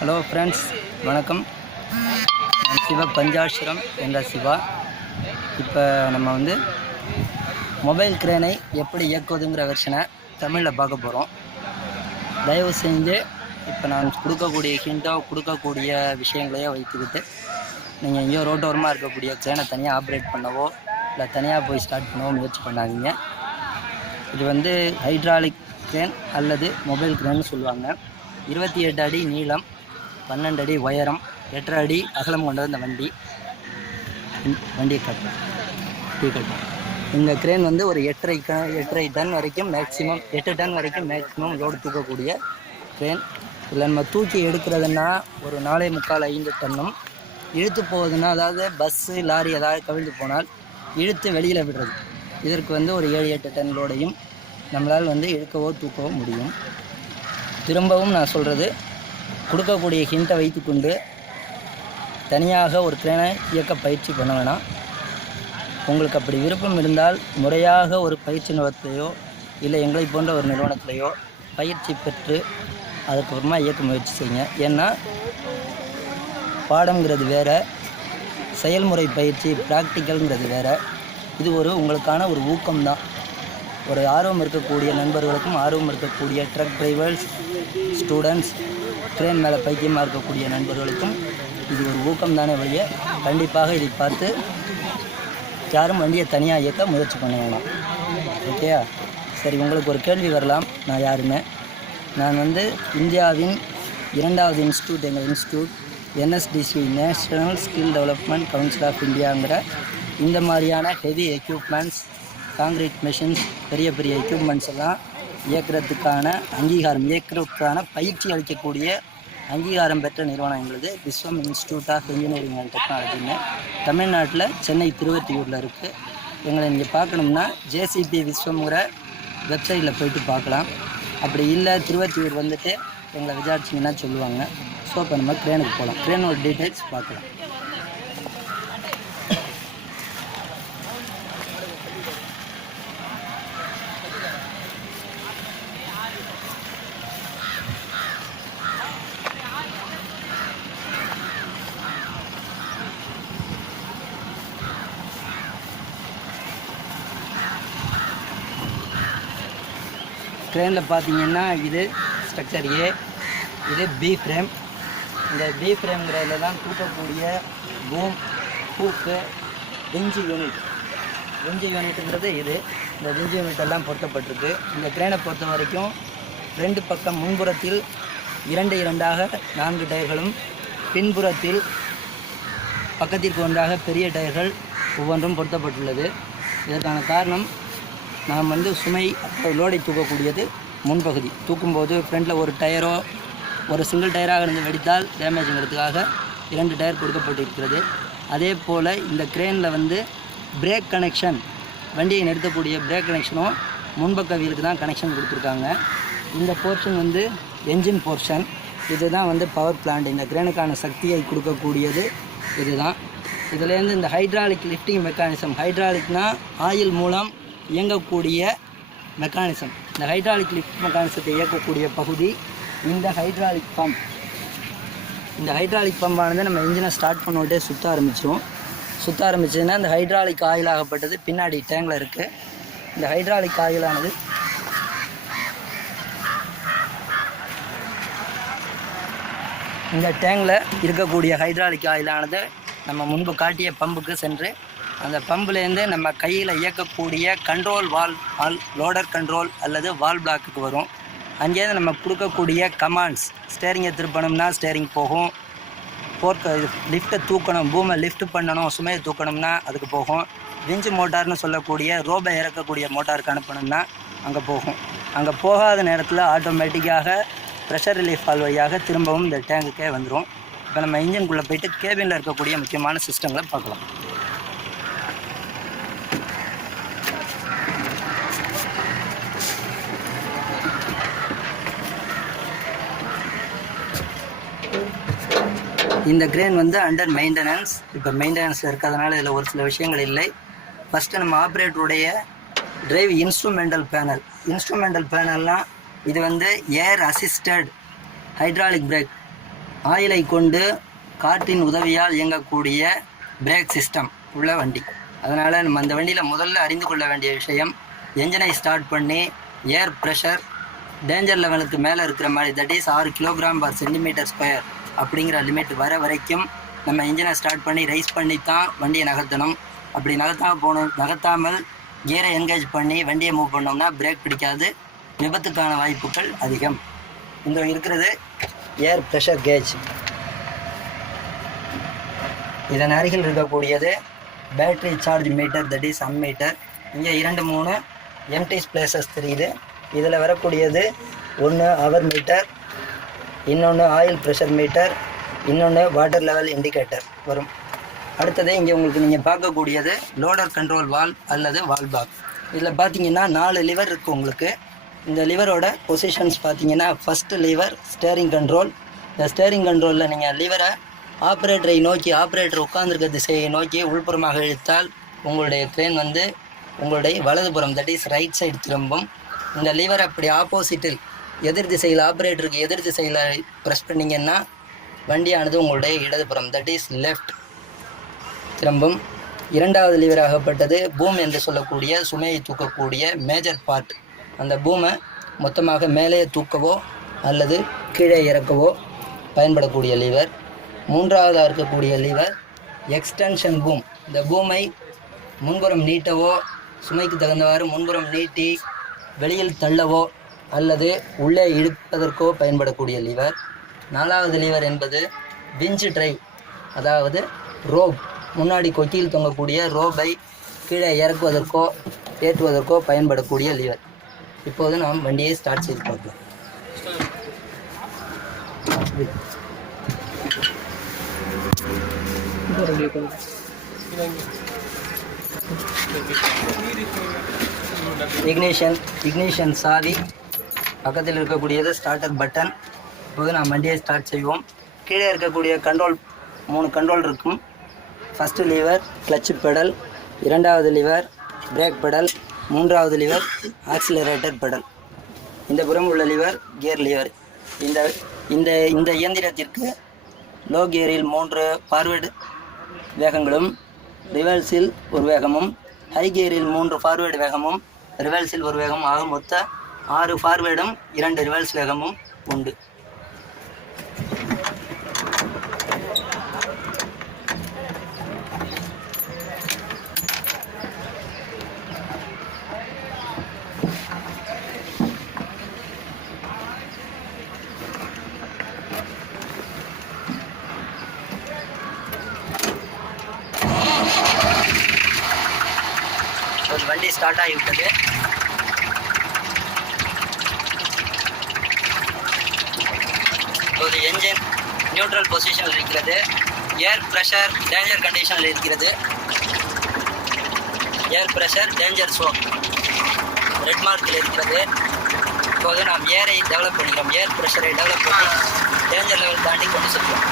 Hello friends, வணக்கம். நான் சிவா பஞ்சாட்சரம் என்ற சிவா. இப்போ நம்ம வந்து மொபைல் கிரேனை எப்படி இயக்குவதுங்கிற வெர்ஷனை தமிழில் பார்க்க போகிறோம். தயவு செஞ்சு இப்போ நான் கொடுக்கக்கூடிய கொடுக்கக்கூடிய விஷயங்களையோ வைத்துக்கிட்டு நீங்கள் எங்கேயோ ரோட்டோரமாக இருக்கக்கூடிய கிரேனை தனியாக ஆப்ரேட் பண்ணவோ இல்லை தனியாக போய் ஸ்டார்ட் பண்ணவோ முயற்சி பண்ணாதீங்க. இது வந்து ஹைட்ராலிக் கிரேன் அல்லது மொபைல் கிரேன்னு சொல்லுவாங்க. 28 அடி நீளம், 12 அடி உயரம், 8.5 அடி அகலம் கொண்டது இந்த வண்டியை கட்டும். இந்த கிரேன் வந்து ஒரு 8.5 டன் வரைக்கும் மேக்ஸிமம் 8 டன் வரைக்கும் மேக்ஸிமம் லோடு தூக்கக்கூடிய கிரேன். இதில் நம்ம தூக்கி எடுக்கிறதுனா ஒரு 4.25 டன்னும், இழுத்து போகுதுன்னா அதாவது பஸ்ஸு லாரி ஏதாவது கவிழ்ந்து போனால் இழுத்து வெளியில் விடுறது, இதற்கு வந்து ஒரு 7-8 டன் லோடையும் நம்மளால் வந்து இழுக்கவோ தூக்கவோ முடியும். திரும்பவும் நான் சொல்கிறது, கொடுக்கக்கூடிய ஹிண்ட்டை வைத்துக்கொண்டு தனியாக ஒரு கிரேனை இயக்க பயிற்சி பண்ண வேணாம். உங்களுக்கு அப்படி விருப்பம் இருந்தால் முறையாக ஒரு பயிற்சி நிறுவனத்திலையோ இல்லை எங்களை போன்ற ஒரு நிறுவனத்திலையோ பயிற்சி பெற்று அதுக்கப்புறமா இயக்க முயற்சி செய்யுங்க. ஏன்னா பாடங்கிறது வேறு, செயல்முறை பயிற்சி ப்ராக்டிக்கல்ங்கிறது வேறு. இது உங்களுக்கான ஒரு ஊக்கம்தான். ஒரு ஆர்வம் இருக்கக்கூடிய நண்பர்களுக்கும் ஆர்வம் இருக்கக்கூடிய ட்ரக் டிரைவர்ஸ், ஸ்டூடெண்ட்ஸ், ட்ரெயின் மேலே பைத்தியமாக இருக்கக்கூடிய நண்பர்களுக்கும் இது ஒரு ஊக்கம் தானே வழிய கண்டிப்பாக இதை பார்த்து யாரும் வண்டியை தனியாக இயக்க முயற்சி பண்ண வேணாம். ஓகேயா? சரி, உங்களுக்கு ஒரு கேள்வி வரலாம், நான் யாருன்னு. நான் வந்து இந்தியாவின் 2வது இன்ஸ்டியூட், எங்கள் institute NSDC national skill development council of இந்தியாங்கிற இந்த மாதிரியான ஹெவி எக்யூப்மெண்ட்ஸ், காங்கிரீட் மெஷின்ஸ், பெரிய பெரிய எக்யூப்மெண்ட்ஸ் எல்லாம் இயக்கிறதுக்கான இயக்கிறதுக்கான பயிற்சி அளிக்கக்கூடிய அங்கீகாரம் பெற்ற நிறுவனம் எங்களுது விஸ்வம் இன்ஸ்டியூட் ஆஃப் இன்ஜினியரிங் அண்ட் டெக்னாலஜின்னு தமிழ்நாட்டில் சென்னை திருவத்தியூரில் இருக்குது. எங்களை நீங்கள் பார்க்கணும்னா JCP விஸ்வம்ங்கிற வெப்சைட்டில் போய்ட்டு பார்க்கலாம். அப்படி இல்லை திருவத்தியூர் வந்துட்டு எங்களை விசாரிச்சிங்கன்னா சொல்லுவாங்க. ஸோ இப்போ நம்ம க்ரேனுக்கு போகலாம். க்ரேனோட டீட்டெயில்ஸ் பார்க்கலாம். க்ரேனில் பார்த்தீங்கன்னா இது ஸ்ட்ரக்சர் A, இது B ஃப்ரேம். இந்த B ஃப்ரேம்ங்கிறதுல தான் தூக்கக்கூடிய பூம், ஹூக்கு, விஞ்சி யூனிட்டுங்கிறது இது. இந்த விஞ்சி யூனிட் எல்லாம் பொருத்தப்பட்டிருக்கு. இந்த க்ரேனை பொறுத்த வரைக்கும் 2 பக்கம் முன்புறத்தில் 2 4 டயர்களும், பின்புறத்தில் பக்கத்திற்கு ஒன்றாக பெரிய டயர்கள் ஒவ்வொன்றும் பொருத்தப்பட்டுள்ளது. இதற்கான காரணம், நாம் வந்து சுமை லோடை தூக்கக்கூடியது முன்பகுதி. தூக்கும்போது ஃப்ரண்டில் ஒரு டயரோ ஒரு சிங்கிள் டயராக இருந்து வெடித்தால் டேமேஜுங்கிறதுக்காக 2 டயர் கொடுக்கப்பட்டிருக்கிறது. அதே போல் இந்த க்ரேனில் வந்து பிரேக் கனெக்ஷன், வண்டியை நிறுத்தக்கூடிய பிரேக் கனெக்ஷனும் முன்பக்க வீலுக்கு தான் கனெக்ஷன் கொடுத்துருக்காங்க. இந்த போர்ஷன் வந்து என்ஜின் போர்ஷன். இதுதான் வந்து பவர் பிளான்ட். இந்த க்ரேனுக்கான சக்தியை கொடுக்கக்கூடியது இதுதான். இதுலேருந்து இந்த ஹைட்ராலிக் லிஃப்டிங் மெக்கானிசம், ஹைட்ராலிக்னால் ஆயில் மூலம் இயங்கக்கூடிய மெக்கானிசம். இந்த ஹைட்ராலிக் லிஃப்ட் மெக்கானிசத்தை இயக்கக்கூடிய பகுதி இந்த ஹைட்ராலிக் பம்ப். இந்த ஹைட்ராலிக் பம்பானது நம்ம இன்ஜினை ஸ்டார்ட் பண்ணிவிட்டே சுற்ற ஆரம்பிச்சதுன்னா இந்த ஹைட்ராலிக் ஆயில் ஆகப்பட்டது பின்னாடி டேங்கில் இருக்குது. இந்த ஹைட்ராலிக் ஆயிலானது இந்த டேங்கில் இருக்கக்கூடிய ஹைட்ராலிக் ஆயிலானது நம்ம முன்பு காட்டிய பம்புக்கு சென்று அந்த பம்புலேருந்து நம்ம கையில் இயக்கக்கூடிய கண்ட்ரோல் லோடர் கண்ட்ரோல் அல்லது வால் பிளாக்குக்கு வரும். அங்கேருந்து நம்ம கொடுக்கக்கூடிய கமாண்ட்ஸ், ஸ்டேரிங்கை திருப்பணும்னா ஸ்டேரிங் போகும், லிஃப்ட்டை தூக்கணும், பூமை லிஃப்ட் பண்ணணும், சுமையை தூக்கணும்னா அதுக்கு போகும். விஞ்சு மோட்டார்னு சொல்லக்கூடிய ரோபை இறக்கக்கூடிய மோட்டாருக்கு அனுப்பணும்னா அங்கே போகும். அங்கே போகாத நேரத்தில் ஆட்டோமேட்டிக்காக ப்ரெஷர் ரிலீஃப் வால்வ் வழியாக திரும்பவும் இந்த டேங்குக்கே வந்துடும். இப்போ நம்ம இன்ஜின்குள்ளே போய்ட்டு கேபினில் இருக்கக்கூடிய முக்கியமான சிஸ்டங்களை பார்க்கலாம். இந்த கிரேன் வந்து அண்டர் மெயின்டெனன்ஸ். இப்போ மெயின்டெனன்ஸில் இருக்கிறதுனால இதில் ஒரு சில விஷயங்கள் இல்லை. ஃபஸ்ட்டு நம்ம ஆப்ரேட்டருடைய டிரைவ் இன்ஸ்ட்ருமெண்டல் பேனல்னால் இது வந்து ஏர் அசிஸ்டட் ஹைட்ராலிக் பிரேக், ஆயிலை கொண்டு காற்றின் உதவியால் இயங்கக்கூடிய பிரேக் சிஸ்டம் உள்ள வண்டி. அதனால் நம்ம அந்த வண்டியில் முதல்ல அறிந்து கொள்ள வேண்டிய விஷயம், என்ஜினை ஸ்டார்ட் பண்ணி ஏர் ப்ரெஷர் டேஞ்சர் லெவலுக்கு மேலே இருக்கிற மாதிரி, தட் இஸ் 6 kg/cm² அப்படிங்கிற லிமிட் வர வரைக்கும் நம்ம இன்ஜினை ஸ்டார்ட் பண்ணி ரைஸ் பண்ணி தான் வண்டியை நகர்த்தணும். அப்படி நகர்த்தாமல் கியரை என்கேஜ் பண்ணி வண்டியை மூவ் பண்ணோம்னா பிரேக் பிடிக்காது, விபத்துக்கான வாய்ப்புகள் அதிகம். இந்த இருக்கிறது ஏர் ப்ரெஷர் கேஜ். இதன் அருகில் இருக்கக்கூடியது battery charge meter, that is ammeter. இங்கே 2-3 எம்டி பிளேசஸ் தெரியுது. இதில் வரக்கூடியது ஒன்று ஹவர் மீட்டர், இன்னொன்று ஆயில் ப்ரெஷர் மீட்டர், இன்னொன்று வாட்டர் லெவல் இண்டிகேட்டர் வரும். அடுத்தது இங்கே உங்களுக்கு நீங்கள் பார்க்கக்கூடியது லோடர் கண்ட்ரோல் வால்வ் அல்லது வால்வ் பாக். இதில் பார்த்தீங்கன்னா 4 லிவர் இருக்குது உங்களுக்கு. இந்த லிவரோட பொசிஷன்ஸ் பார்த்தீங்கன்னா, ஃபஸ்ட்டு லிவர் ஸ்டேரிங் கண்ட்ரோல். இந்த ஸ்டேரிங் கண்ட்ரோலில் நீங்கள் லிவரை ஆப்ரேட்டரை நோக்கி, ஆப்ரேட்டர் உட்கார்ந்துருக்க திசையை நோக்கி உள்புறமாக இழுத்தால் உங்களுடைய க்ரேன் வந்து உங்களுடைய வலதுபுறம், தட் இஸ் ரைட் சைடு திரும்பும். இந்த லிவர் அப்படி ஆப்போசிட்டில் எதிர் திசையில், ஆப்ரேட்டருக்கு எதிர் திசையில் ப்ரெஸ் பண்ணிங்கன்னா வண்டியானது உங்களுடைய இடதுபுறம், தட் இஸ் லெஃப்ட் திரும்பும். இரண்டாவது லிவர் ஆகப்பட்டது பூம் என்று சொல்லக்கூடிய சுமையை தூக்கக்கூடிய மேஜர் பார்ட். அந்த பூமை மொத்தமாக மேலே தூக்கவோ அல்லது கீழே இறக்கவோ பயன்படக்கூடிய லிவர். மூன்றாவதாக இருக்கக்கூடிய லிவர் எக்ஸ்டென்ஷன் பூம். இந்த பூமை முன்புறம் நீட்டவோ, சுமைக்கு தகுந்தவாறு முன்புறம் நீட்டி வெளியில் தள்ளவோ அல்லது உள்ளே இழுப்பதற்கோ பயன்படக்கூடிய லிவர். நாலாவது லிவர் என்பது விஞ்சு ட்ரை, அதாவது ரோப், முன்னாடி கொக்கியில் தொங்கக்கூடிய ரோப்பை கீழே இறக்குவதற்கோ ஏற்றுவதற்கோ பயன்படக்கூடிய லிவர். இப்போது நாம் வண்டியை ஸ்டார்ட் செய்து பார்க்கலாம். இக்னிஷன் சாவி, பக்கத்தில் இருக்கக்கூடியது ஸ்டார்டர் பட்டன். இப்போது நாம் வண்டியை ஸ்டார்ட் செய்வோம். கீழே இருக்கக்கூடிய கண்ட்ரோல் 3 கண்ட்ரோல் இருக்கும். ஃபஸ்ட்டு லிவர் கிளட்ச் பெடல், இரண்டாவது லிவர் பிரேக் பெடல், மூன்றாவது லிவர் ஆக்சிலரேட்டர் பெடல். இந்த புறம் உள்ள லிவர் கியர் லிவர். இந்த இயந்திரத்திற்கு லோ கியரில் 3 ஃபார்வேர்டு வேகங்களும், ரிவர்ஸில் ஒரு வேகமும், ஹை கியரில் 3 ஃபார்வேர்டு வேகமும், ரிவர்ஸில் ஒரு வேகம் ஆக மொத்த 6 ஃபார்வேர்டும் 2 ரிவர்ஸ் வேகமும் உண்டு. வண்டி ஸ்டார்ட் ஆகிவிட்டது. ஒரு என்ஜின் நியூட்ரல் பொசிஷனில் இருக்கிறது. ஏர் ப்ரெஷர் டேஞ்சர் கண்டிஷனில் இருக்கிறது. Air pressure danger zone red மார்க்கில் இருக்கிறது. இப்போது நாம் ஏரை டெவலப் பண்ணிக்கிறோம். ஏர் ப்ரெஷரை டெவலப் பண்ணி டேஞ்சர் லெவல் தாண்டி கொண்டு செல்வோம்.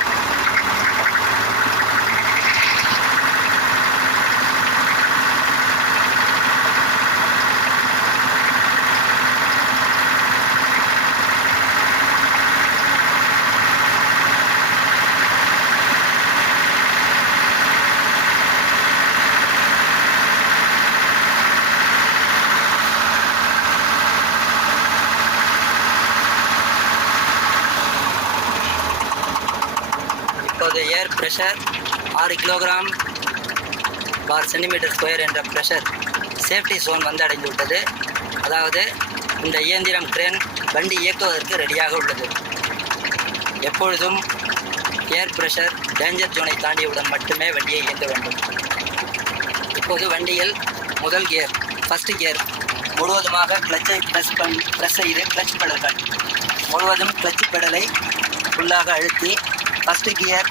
ஏர் ப்ரெஷர் 6 kg/cm² என்ற ப்ரெஷர் சேஃப்டி ஜோன் வந்து அடைந்து விட்டது. அதாவது இந்த இயந்திரம் கிரேன் வண்டி இயக்குவதற்கு ரெடியாக உள்ளது. எப்பொழுதும் ஏர் ப்ரெஷர் டேஞ்சர் ஜோனை தாண்டியவுடன் மட்டுமே வண்டியை இயக்க வேண்டும். இப்போது வண்டியில் முதல் கியர், ஃபஸ்ட்டு கியர் முழுவதுமாக கிளச்சை ப்ரெஸ் செய்து கிளச் பெடல்கள் முழுவதும் கிளச் பெடலை ஃபுல்லாக அழுத்தி ஃபஸ்ட்டு கியர்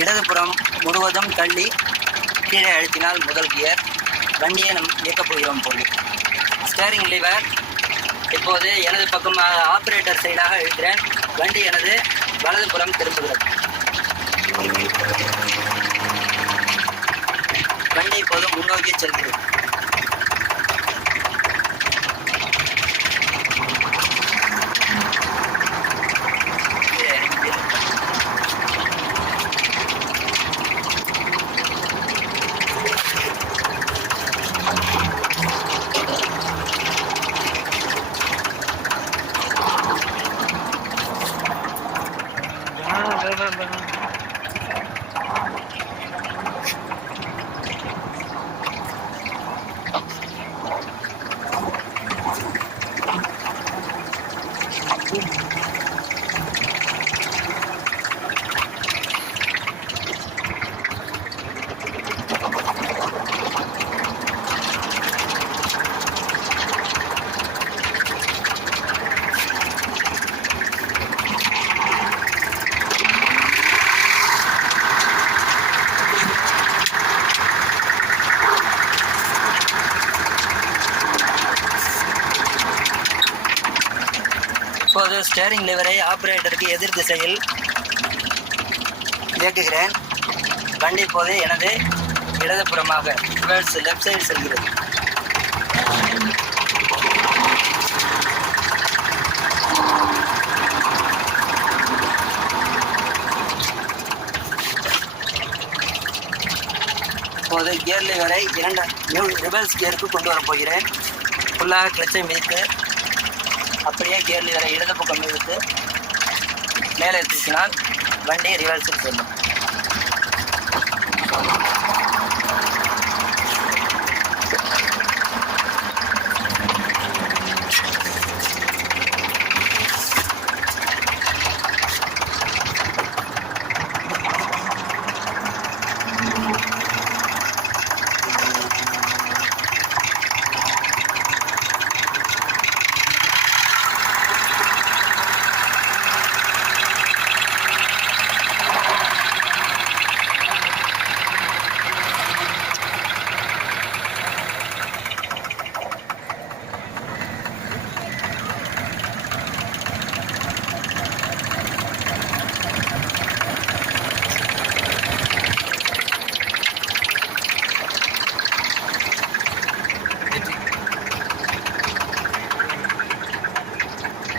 இடதுபுறம் முழுவதும் தள்ளி கீழே அழுத்தினால் முதல் கியர். வண்டியை நம் இயக்கப் போகிறோம். போது ஸ்டேரிங் லிவர் இப்போது எனது பக்கம் ஆப்ரேட்டர் சைடாக இழுக்கிறேன். வண்டி எனது வலதுபுறம் திரும்புகிறது. வண்டி இப்போது முன்னோக்கி செல்கிறது. இப்போது ஸ்டேரிங் லிவரை ஆப்ரேட்டருக்கு எதிர் திசையில் இயக்குகிறேன். வண்டி இப்போது எனது இடதுபுறமாக லெஃப்ட் சைடு செல்கிறது. இப்போது கியர் லிவரை ரிவர்ஸ் கியருக்கு கொண்டு வரப் போகிறேன். ஃபுல்லாக கிளச்சை மிதித்து அப்படியே கியர் லிவரை இடது பக்கம் இழுத்து மேலே தூக்கினால் வண்டி ரிவர்ஸில் செல்லும்.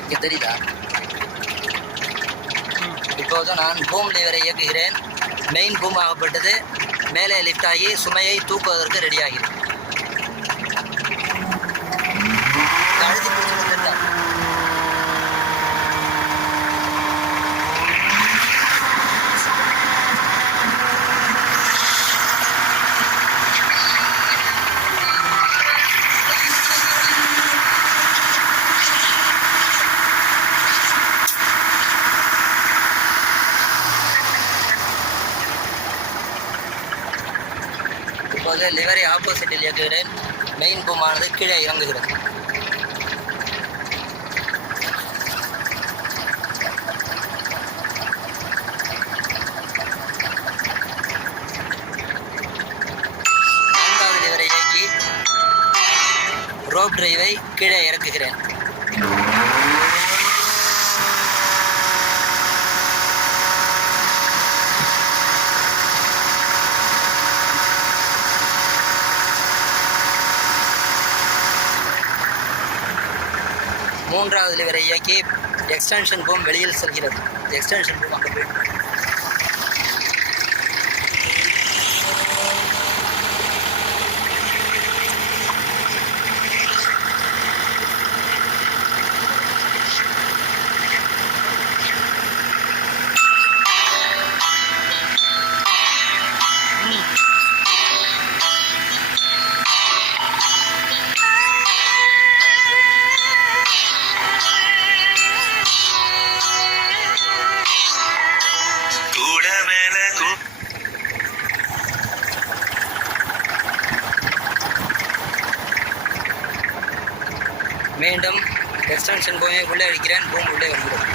இங்கே தெரியுதா? இப்போது நான் பூம் லிவரை இயக்குகிறேன். மெயின் பூம் ஆகப்பட்டது மேலே லிஃப்ட் ஆகி சுமையை தூக்குவதற்கு ரெடி ஆகிறது. அழுத்தி பிடிச்சிருந்தால் இப்போது லிவரை ஆப்போசிட்டில் இயக்குகிறேன். மெயின் பூமானது கீழே இறங்குகிறது. நான்காவது லிவரை இயக்கி ரோப் டிரைவை கீழே இறக்குகிறேன். மூன்றாவது லிவரை இயக்கி எக்ஸ்டென்ஷன் பூம் வெளியில் செல்கிறது. எக்ஸ்டென்ஷன் பூம் அங்கே போயிட்டு மீண்டும் எக்ஸ்டென்ஷன் பூமை உள்ளே அடிக்கிறேன். பூம் உள்ளே வருகிறது.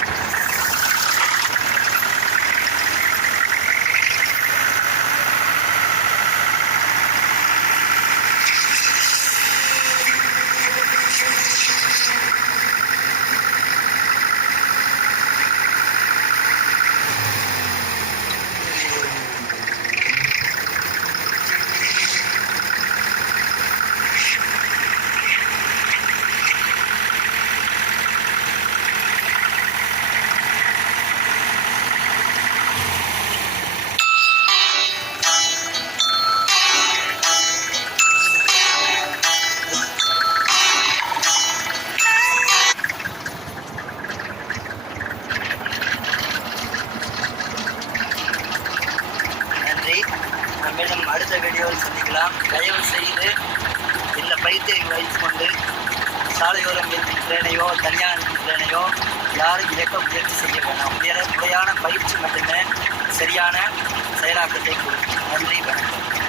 மேலும் அடுத்த வீடியோவில் சந்திக்கலாம். தயவு செய்து இந்த பயிற்சியை வைத்துக்கொண்டு சாலையோரம் இருக்கும் ட்ரெயினையோ தனியார் ட்ரெயினையோ யாரும் இயக்க முயற்சி செய்ய வேண்டாம். முறையான பயிற்சி மட்டுமே சரியான செயலாக்கத்தை கொடுக்கும். நன்றி, வணக்கம்.